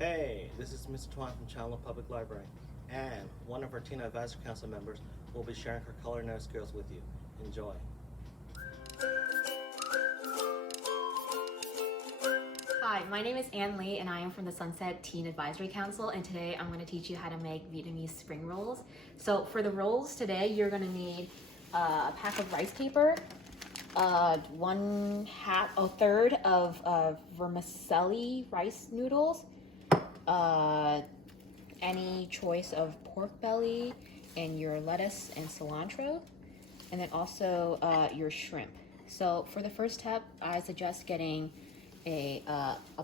Hey, this is Mr. Twan from Chandler Public Library, and one of our Teen Advisory Council members will be sharing her culinary skills with you. Enjoy. Hi, my name is Ann Lee and I am from the Sunset Teen Advisory Council, and today I'm going to teach you how to make Vietnamese spring rolls. So for the rolls today, you're going to need a pack of rice paper, a third of vermicelli rice noodles, any choice of pork belly, and your lettuce and cilantro, and then also your shrimp. So for the first step, I suggest getting a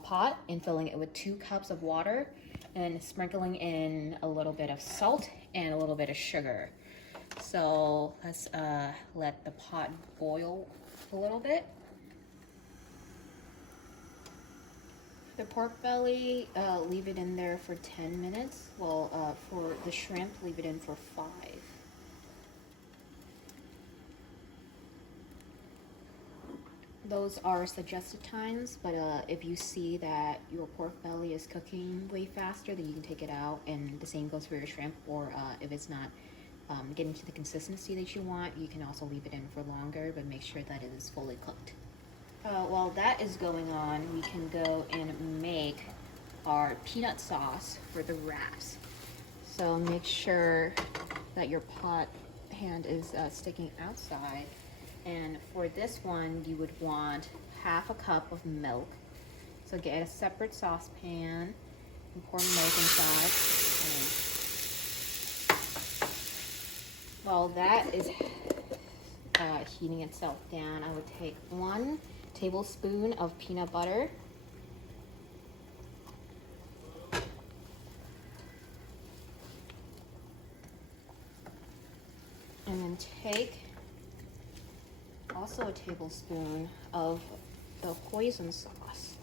pot and filling it with 2 cups of water and sprinkling in a little bit of salt and a little bit of sugar. So let's let the pot boil a little bit. The pork belly, leave it in there for 10 minutes. Well, for the shrimp, leave it in for 5. Those are suggested times, but if you see that your pork belly is cooking way faster, then you can take it out, and the same goes for your shrimp. Or if it's not getting to the consistency that you want, you can also leave it in for longer, but make sure that it is fully cooked. While that is going on, we can go and make our peanut sauce for the wraps. So make sure that your pot hand is sticking outside. And for this one, you would want half a cup of milk. So get a separate saucepan and pour milk inside. And while that is heating itself down, I would take 1 tablespoon of peanut butter. And then take also a tablespoon of the hoisin sauce.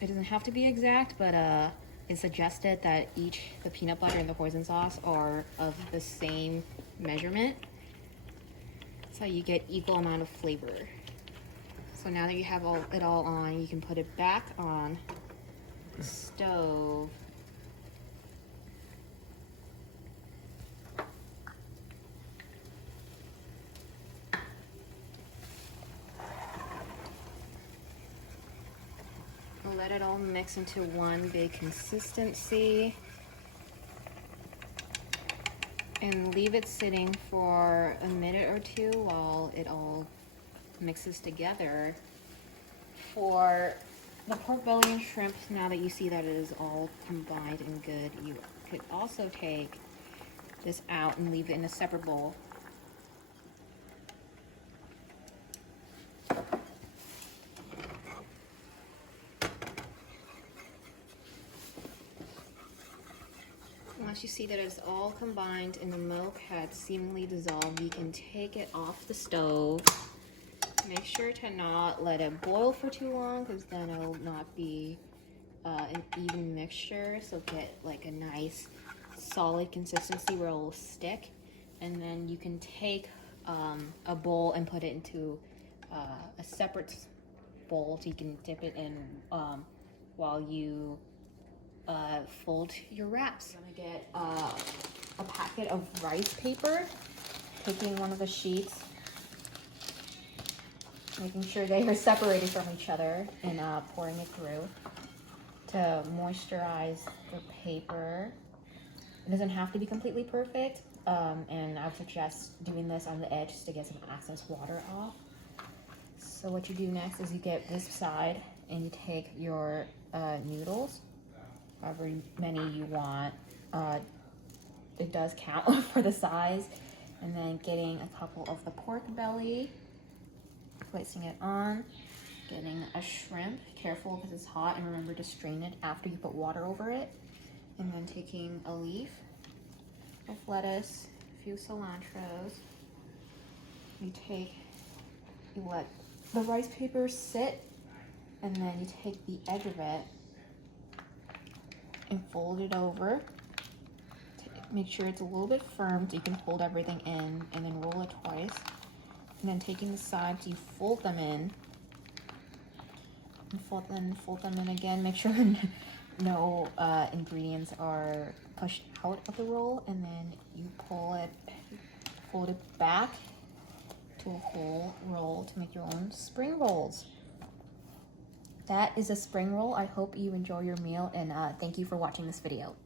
It doesn't have to be exact, but it's suggested that the peanut butter and the hoisin sauce are of the same measurement, so you get equal amount of flavor. So now that you have it all on, you can put it back on the stove. Let it all mix into one big consistency and leave it sitting for a minute or 2 while it all mixes together. For the pork belly and shrimp, now that you see that it is all combined and good, you could also take this out and leave it in a separate bowl. Once you see that it's all combined and the milk had seemingly dissolved, you can take it off the stove. Make sure to not let it boil for too long, because then it'll not be an even mixture. So get like a nice solid consistency where it'll stick, and then you can take a bowl and put it into a separate bowl so you can dip it in while you fold your wraps. I'm gonna get a packet of rice paper, taking one of the sheets, making sure they are separated from each other, and pouring it through to moisturize the paper. It doesn't have to be completely perfect, and I would suggest doing this on the edge just to get some excess water off. So what you do next is you get this side and you take your noodles, however many you want. It does count for the size. And then getting a couple of the pork belly, placing it on, getting a shrimp, careful because it's hot, and remember to strain it after you put water over it. And then taking a leaf of lettuce, a few cilantros. You let the rice paper sit, and then you take the edge of it and fold it over. Make sure it's a little bit firm so you can hold everything in, and then roll it twice. And then taking the sides, you fold them in. And fold them in again. Make sure no ingredients are pushed out of the roll. And then you fold it back to a whole roll to make your own spring rolls. That is a spring roll. I hope you enjoy your meal, and thank you for watching this video.